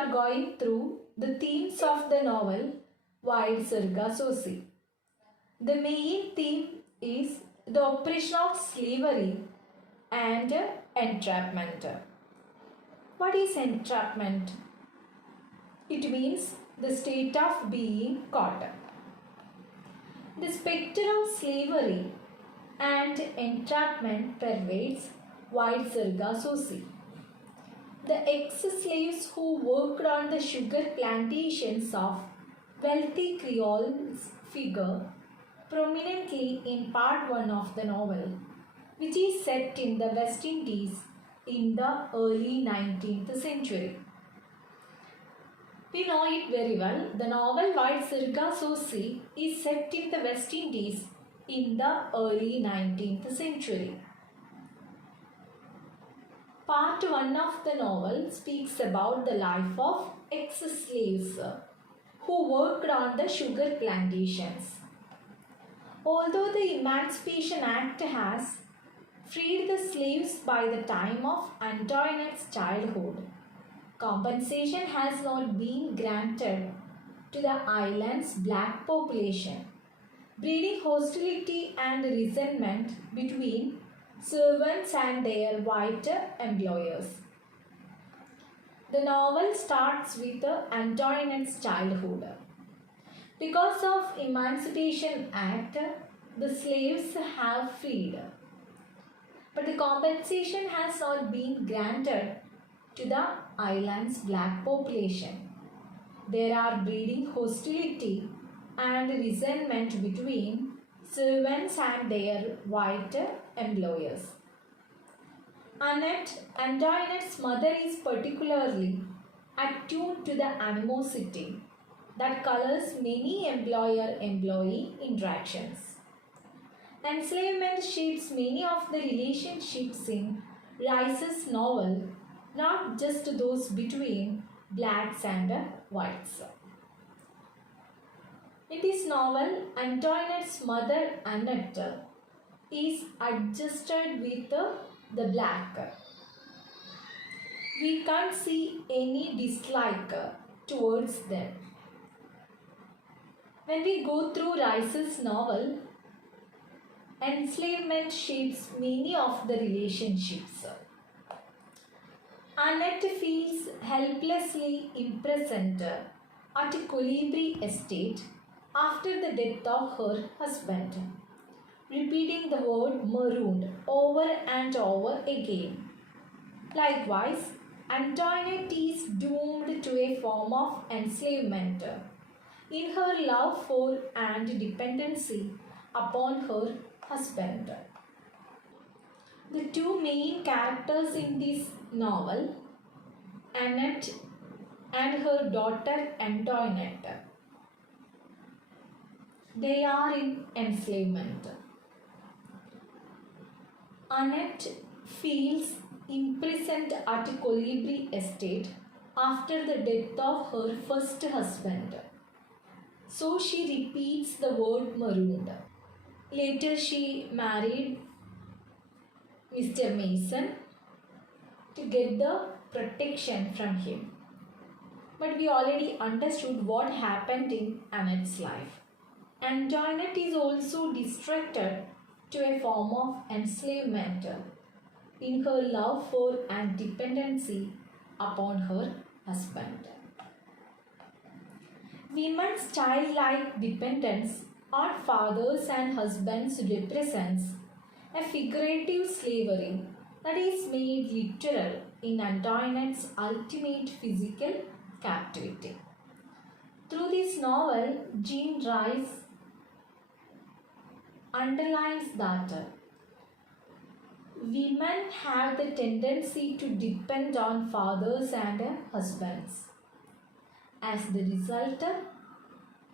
are going through the themes of the novel Wild Sargassoti. The main theme is the oppression of slavery and entrapment. What is entrapment? It means the state of being caught. The spectre of slavery and entrapment pervades Wild Sargassoti. The ex-slaves who worked on the sugar plantations of wealthy Creoles figure prominently in part 1 of the novel, which is set in the West Indies in the early 19th century. We know it very well. The novel Wild Sargassoti is set in the West Indies in the early 19th century. Part 1 of the novel speaks about the life of ex-slaves who worked on the sugar plantations. Although the Emancipation Act has freed the slaves by the time of Antoinette's childhood, compensation has not been granted to the island's black population, breeding hostility and resentment between servants and their white employers. The novel starts with Antoinette's childhood. Because of Emancipation Act, the slaves have freed, but the compensation has not been granted to the island's black population. There are breeding hostility and resentment between servants and their white employers. Antoinette's mother is particularly attuned to the animosity that colors many employer-employee interactions. Enslavement shapes many of the relationships in Rice's novel, not just those between blacks and whites. In this novel, Antoinette's mother Annette is adjusted with the black. We can't see any dislike towards them. When we go through Rice's novel, enslavement shapes many of the relationships. Annette feels helplessly imprisoned at a Colibri estate after the death of her husband, repeating the word marooned over and over again. Likewise, Antoinette is doomed to a form of enslavement in her love for and dependency upon her husband. The two main characters in this novel, Annette and her daughter Antoinette, they are in enslavement. Annette feels imprisoned at a Colibri estate after the death of her first husband, so she repeats the word marooned. Later she married Mr. Mason to get the protection from him. But we already understood what happened in Annette's life. Antoinette is also distracted to a form of enslavement in her love for and dependency upon her husband. Women's childlike dependence on fathers and husbands represents a figurative slavery that is made literal in Antoinette's ultimate physical captivity. Through this novel, Jean Rice underlines that women have the tendency to depend on fathers and husbands. As the result,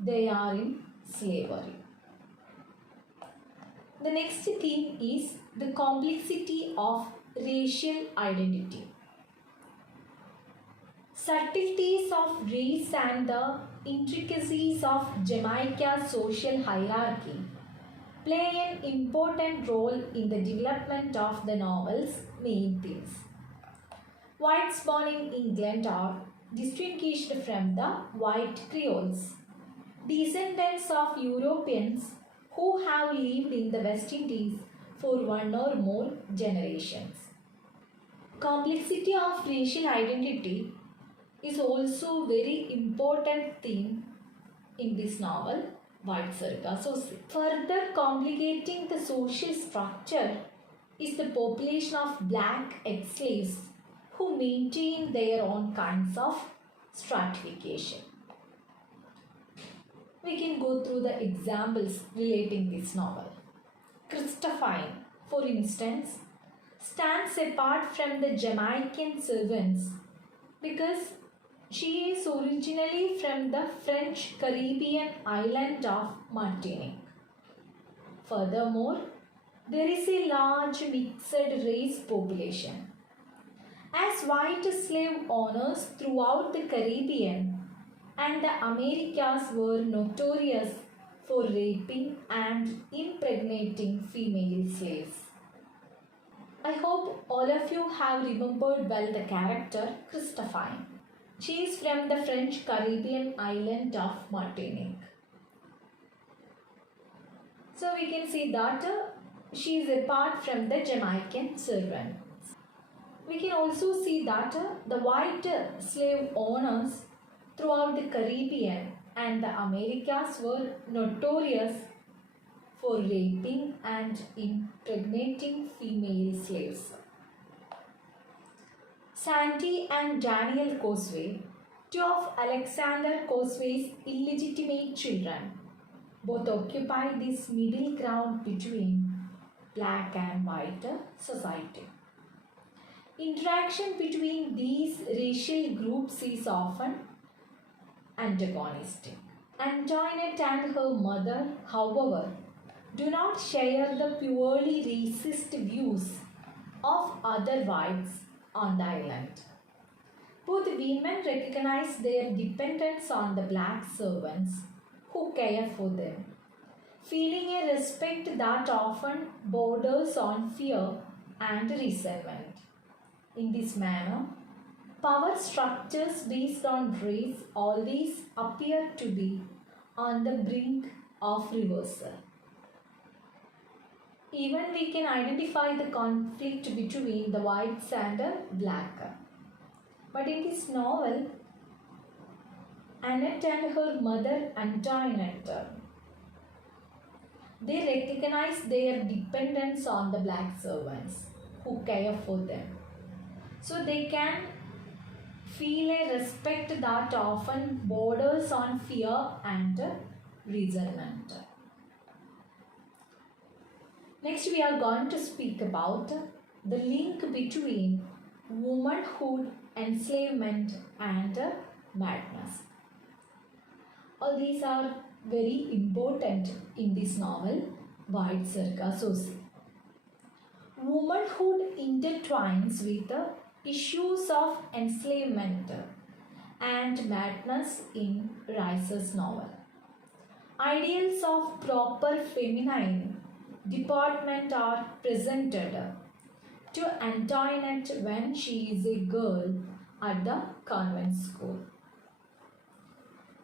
they are in slavery. The next theme is the complexity of racial identity. Subtleties of race and the intricacies of Jamaica's social hierarchy play an important role in the development of the novel's main themes. Whites born in England are distinguished from the white Creoles, descendants of Europeans who have lived in the West Indies for one or more generations. Complexity of racial identity is also very important theme in this novel, White Circa Society. Further complicating the social structure is the population of black ex-slaves who maintain their own kinds of stratification. We can go through the examples relating this novel. Krishnan, for instance, stands apart from the Jamaican servants because she is originally from the French Caribbean island of Martinique. Furthermore, there is a large mixed race population. As white slave owners throughout the Caribbean and the Americas were notorious for raping and impregnating female slaves. I hope all of you have remembered well the character Krishnan. She is from the French Caribbean island of Martinique. So we can see that she is apart from the Jamaican servants. We can also see that the white slave owners throughout the Caribbean and the Americas were notorious for raping and impregnating female slaves. Sandy and Daniel Cosway, two of Alexander Cosway's illegitimate children, both occupy this middle ground between black and white society. Interaction between these racial groups is often antagonistic. Antoinette and her mother, however, do not share the purely racist views of other whites on the island. Both women recognize their dependence on the black servants who care for them, feeling a respect that often borders on fear and resentment. In this manner, power structures based on race always appear to be on the brink of reversal. Even we can identify the conflict between the whites and the black. But in this novel, Annette and her mother Antoinette, they recognize their dependence on the black servants who care for them. So they can feel a respect that often borders on fear and resentment. Next, we are going to speak about the link between womanhood, enslavement, and madness. All these are very important in this novel, White Circa Society. Womanhood intertwines with the issues of enslavement and madness in Rice's novel. Ideals of proper feminine deportment are presented to Antoinette when she is a girl at the convent school.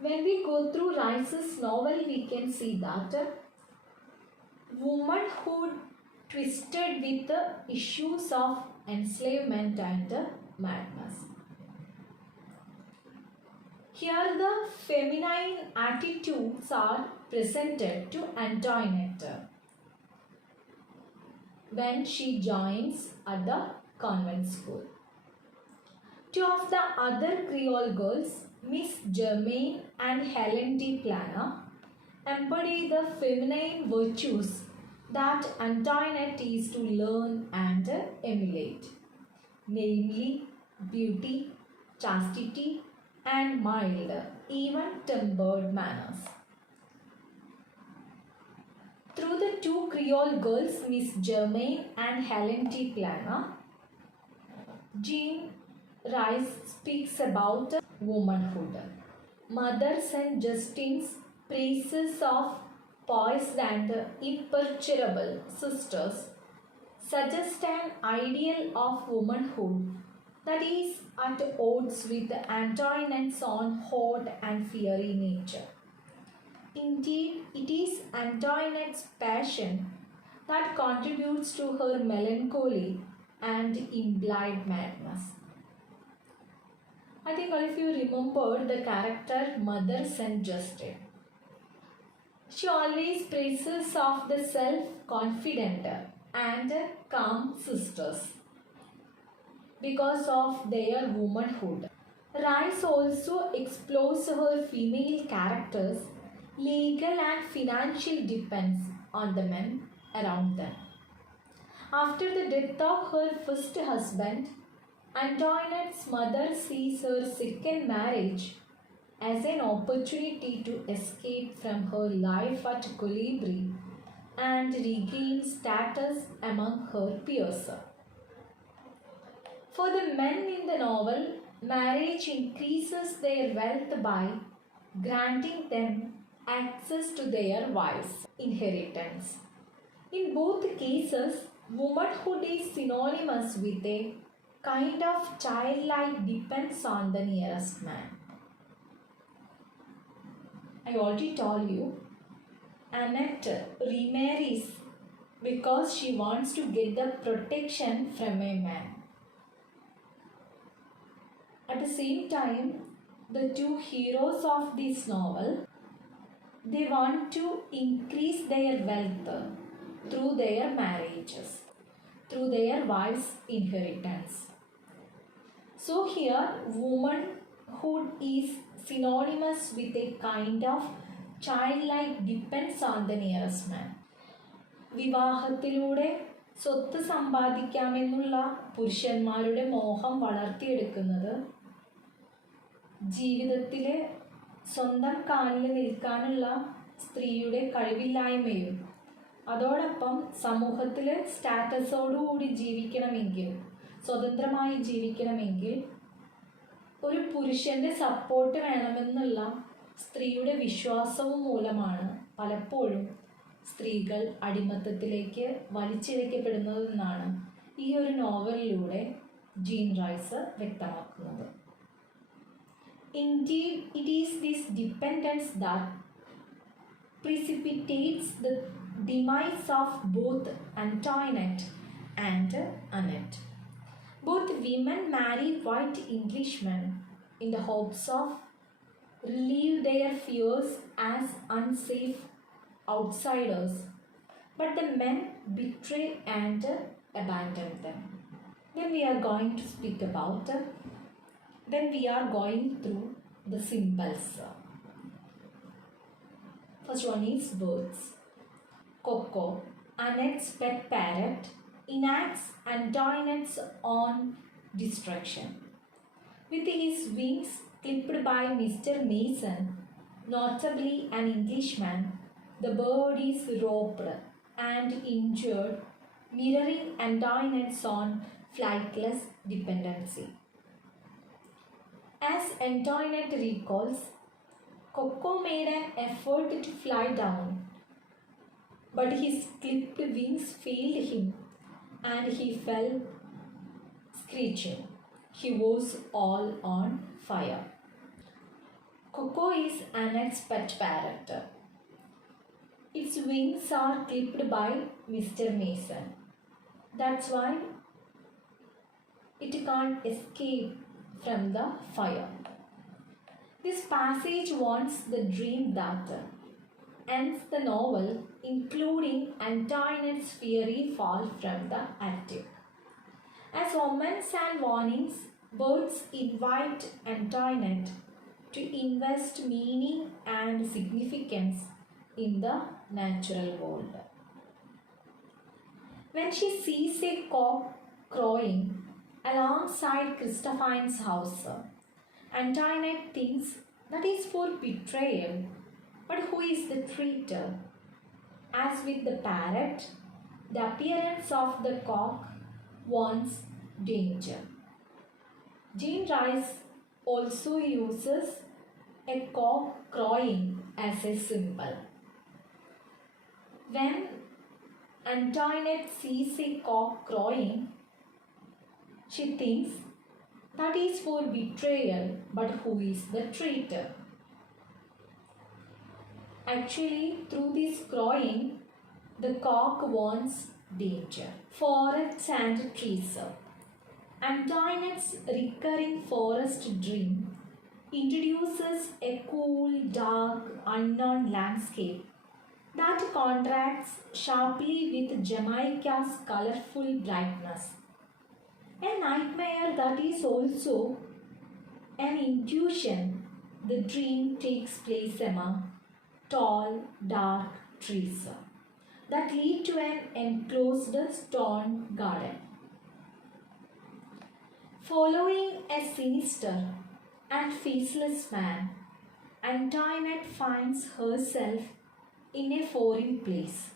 When we go through Rice's novel, we can see that womanhood twisted with the issues of enslavement and madness. Here the feminine attitudes are presented to Antoinette when she joins at the convent school. Two of the other Creole girls, Miss Germaine and Helen de Plana, embody the feminine virtues that Antoinette is to learn and emulate, namely beauty, chastity, and mild, even-tempered manners. Through the two Creole girls, Miss Germaine and Helen de Plana, Jean Rice speaks about womanhood. Mother St. Justine's praises of poised and imperturbable sisters suggest an ideal of womanhood that is at odds with Antoinette's own hot and fiery nature. Indeed, it is Antoinette's passion that contributes to her melancholy and implied madness. I think all of you remember the character Mother Saint Justine. She always praises of the self-confident and calm sisters because of their womanhood. Rice also explores her female characters' legal and financial dependence on the men around them. After the death of her first husband, Antoinette's mother sees her second marriage as an opportunity to escape from her life at Colibri and regain status among her peers. For the men in the novel, marriage increases their wealth by granting them access to their wives' inheritance. In both cases, womanhood is synonymous with a kind of childlike dependence on the nearest man. I already told you, Annette remarries because she wants to get the protection from a man. At the same time, the two heroes of this novel, they want to increase their wealth through their marriages, through their wives' inheritance. So here, womanhood is synonymous with a kind of childlike dependence on the nearest man. വിവാഹത്തിലൂടെ സ്വത്ത് സമ്പാദിക്കാമെന്നുള്ള പുരുഷന്മാരുടെ മോഹം വളർത്തിയെടുക്കുന്നത് ജീവിതത്തിൽ സ്വന്തം കാലിൽ നിൽക്കാനുള്ള സ്ത്രീയുടെ കഴിവില്ലായ്മയും അതോടൊപ്പം സമൂഹത്തിൽ സ്റ്റാറ്റസോടുകൂടി ജീവിക്കണമെങ്കിൽ, സ്വതന്ത്രമായി ജീവിക്കണമെങ്കിൽ ഒരു പുരുഷൻ്റെ സപ്പോർട്ട് വേണമെന്നുള്ള സ്ത്രീയുടെ വിശ്വാസവും മൂലമാണ് പലപ്പോഴും സ്ത്രീകൾ അടിമത്തത്തിലേക്ക് വലിച്ചിഴക്കപ്പെടുന്നതെന്നാണ് ഈ ഒരു നോവലിലൂടെ ജീൻ റൈസ് വ്യക്തമാക്കുന്നത്. Indeed, it is this dependence that precipitates the demise of both Antoinette and Annette. Both women marry white Englishmen in the hopes of relieve their fears as unsafe outsiders, but the men betray and abandon them. Then we are going to speak about then we are going through the symbols. First one is birds. Coco, Annette's pet parrot, enacts Antoinette's own destruction. With his wings clipped by Mr. Mason, notably an Englishman, the bird is roped and injured, mirroring Antoinette's own flightless dependency. As Antoinette recalls, Coco made an effort to fly down, but his clipped wings failed him and he fell screeching. He was all on fire. Coco is Annette's pet parrot. Its wings are clipped by Mr. Mason. That's why it can't escape from the fire. This passage wants the dream that ends the novel, including Antoinette's fiery fall from the attic. As omens and warnings, birds invite Antoinette to invest meaning and significance in the natural world. When she sees a cock crowing alongside Christophine's house, Antoinette thinks that is for betrayal, but who is the traitor? As with the parrot, the appearance of the cock warns danger. Jean Rice also uses a cock crowing as a symbol. When Antoinette sees a cock crowing, she thinks that is for betrayal, but who is the traitor? Actually, through this crowing, the cock warns danger. Forests and trees. Antoinette's recurring forest dream introduces a cool, dark, unknown landscape that contrasts sharply with Jamaica's colorful brightness. A nightmare that is also an intuition. The dream takes place among tall, dark trees that lead to an enclosed stone garden. Following a sinister and faceless man, Antoinette finds herself in a foreign place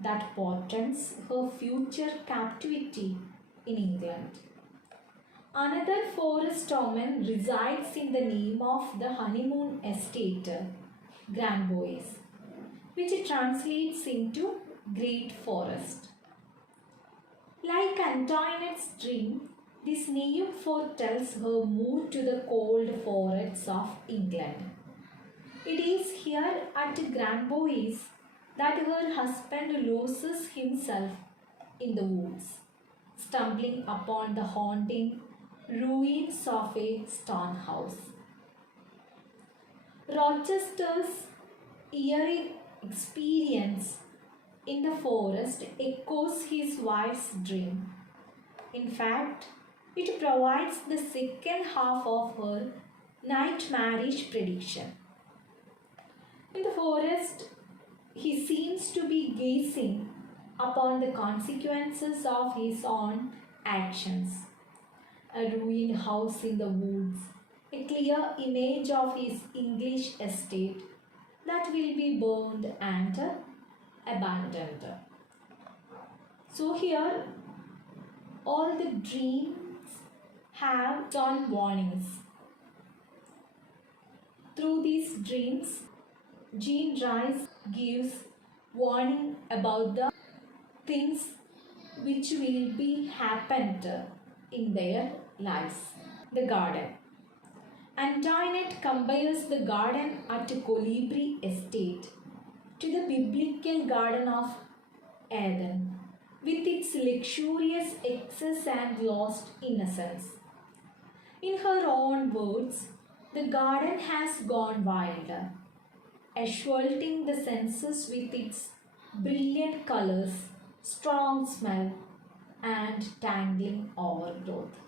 that portends her future captivity in England. Another forest omen resides in the name of the honeymoon estate, Grandbois, which translates into great forest. Like Antoinette's dream, this name foretells her move to the cold forests of England. It is here at Grandbois that her husband loses himself in the woods, stumbling upon the haunting ruins of a stone house. Rochester's eerie experience in the forest echoes his wife's dream. In fact, it provides the second half of her nightmarish prediction. In the forest, he seems to be gazing upon the consequences of his own actions. A ruined house in the woods, a clear image of his English estate that will be burned and abandoned. So here, all the dreams have stern warnings. Through these dreams, Jean Rice gives warning about the things which will be happened in their lives. The garden. Antoinette compares the garden at Colibri Estate to the biblical Garden of Eden, with its luxurious excess and lost innocence. In her own words, the garden has gone wild, assaulting the senses with its brilliant colors, strong smell, and tangling overgrowth.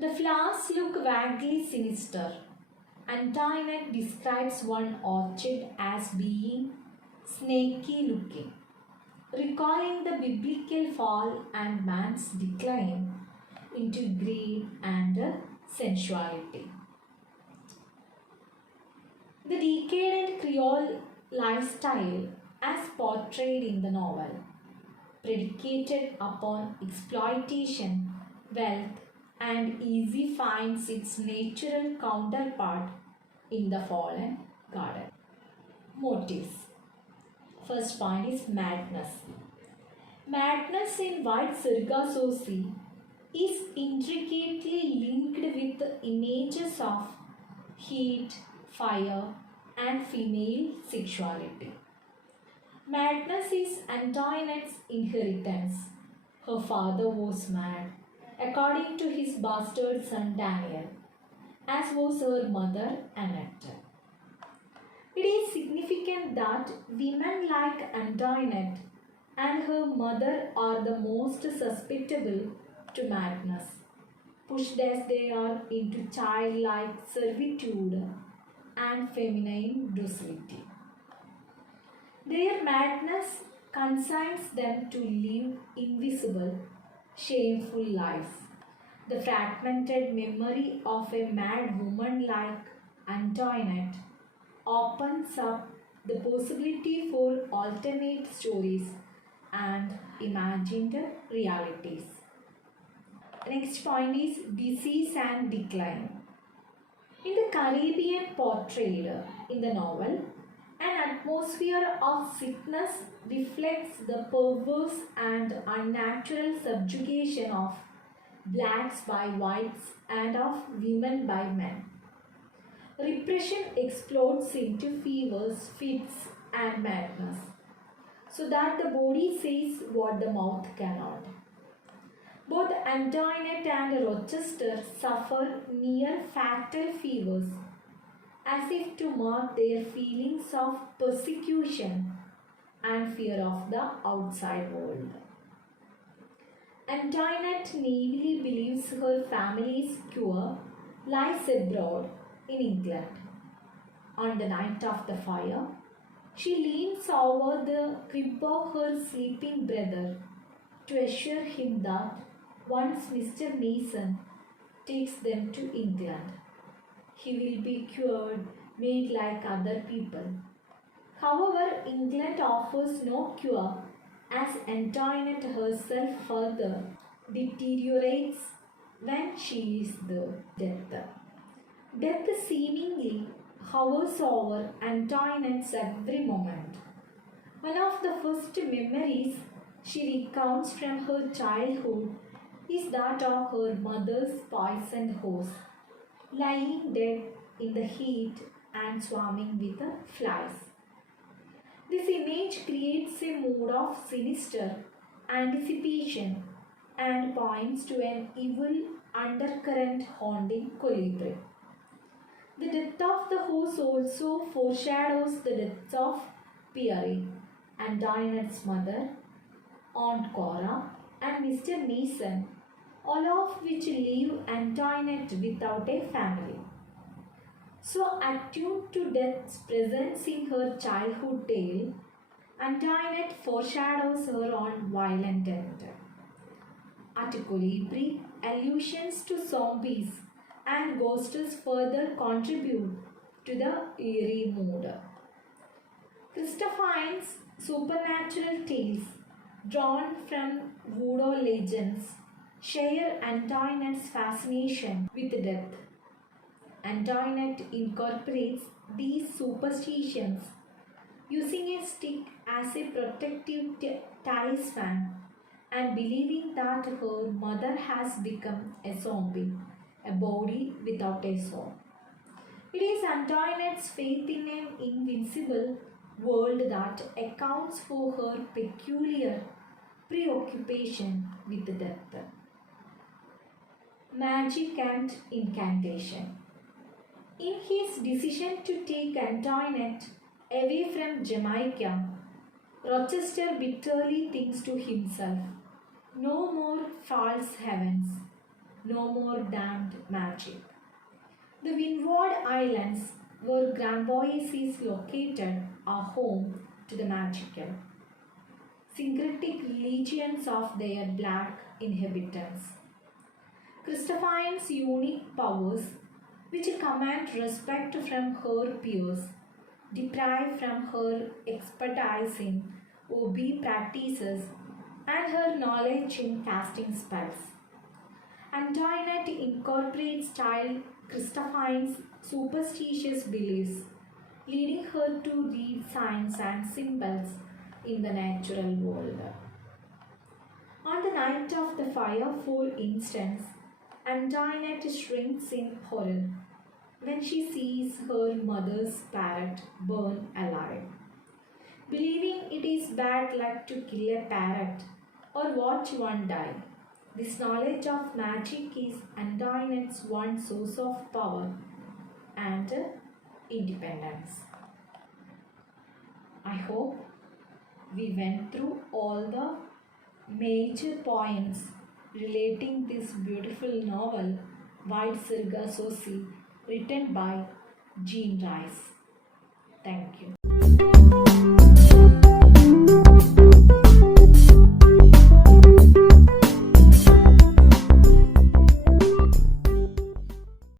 The flowers look vaguely sinister. Antoinette describes one orchid as being snaky looking, recalling the biblical fall and man's decline into greed and sensuality. The decadent Creole lifestyle, as portrayed in the novel, predicated upon exploitation, wealth, and easy, finds its natural counterpart in the fallen garden. Motives. First point is madness. Madness in White Sargassoti is intricately linked with the images of heat, fire, and female sexuality. Madness is Antoinette's inheritance. Her father was mad, according to his bastard son Daniel, as was her mother Annette. It is significant that women like Antoinette and her mother are the most susceptible to madness, pushed as they are into childlike servitude and feminine docility. Their madness consigns them to live invisible, shameful lives. The fragmented memory of a mad woman like Antoinette opens up the possibility for alternate stories and imagined realities. Next point is disease and decline. In the Caribbean portrayed in the novel, an atmosphere of sickness reflects the perverse and unnatural subjugation of blacks by whites, and of women by men. Repression explodes into fevers, fits, and madness, so that the body says what the mouth cannot. Both Antoinette and Rochester suffer near fatal fevers, as if to mark their feelings of persecution and fear of the outside world. Antoinette naively believes her family's cure lies abroad in England. On the night of the fire, she leans over the crib of her sleeping brother to assure him that once Mr. Mason takes them to England, he will be cured, made like other people. However, England offers no cure, as Antoinette herself further deteriorates when she is dead. Death seemingly hovers over Antoinette's every moment. One of the first memories she recounts from her childhood is that of her mother's poisoned horse, lying dead in the heat and swarming with flies. This image creates a mood of sinister anticipation and points to an evil undercurrent haunting Colibri. The death of the horse also foreshadows the deaths of Pierre, Antoinette's mother, Aunt Cora, and Mr. Mason, all of which leave Antoinette without a family. So attuned to death's presence in her childhood tale, Antoinette foreshadows her own violent end. At Colibri, allusions to zombies and ghosts further contribute to the eerie mood. Christophine's supernatural tales, drawn from voodoo legends, share Antoinette's fascination with death. Antoinette incorporates these superstitions, using a stick as a protective talisman and believing that her mother has become a zombie, a body without a soul. It is Antoinette's faith in an invincible world that accounts for her peculiar preoccupation with death. Magic and incantation. In his decision to take Antoinette away from Jamaica, Rochester bitterly thinks to himself, no more false heavens, no more damned magic. The Windward Islands, where Grandboyce is located, are home to the magical, syncretic legions of their black inhabitants. Christophine's unique powers, which command respect from her peers, deprive from her expertise in OB practices and her knowledge in casting spells. Antoinette incorporates child Christophine's superstitious beliefs, leading her to read signs and symbols in the natural world. On the night of the fire, for instance, Antoinette shrinks in horror when she sees her mother's parrot burn alive. Believing it is bad luck to kill a parrot or watch one die, this knowledge of magic is Antoinette's one source of power and independence. I hope we went through all the major points relating this beautiful novel, White Sargassoti, written by Jean Rice. Thank you.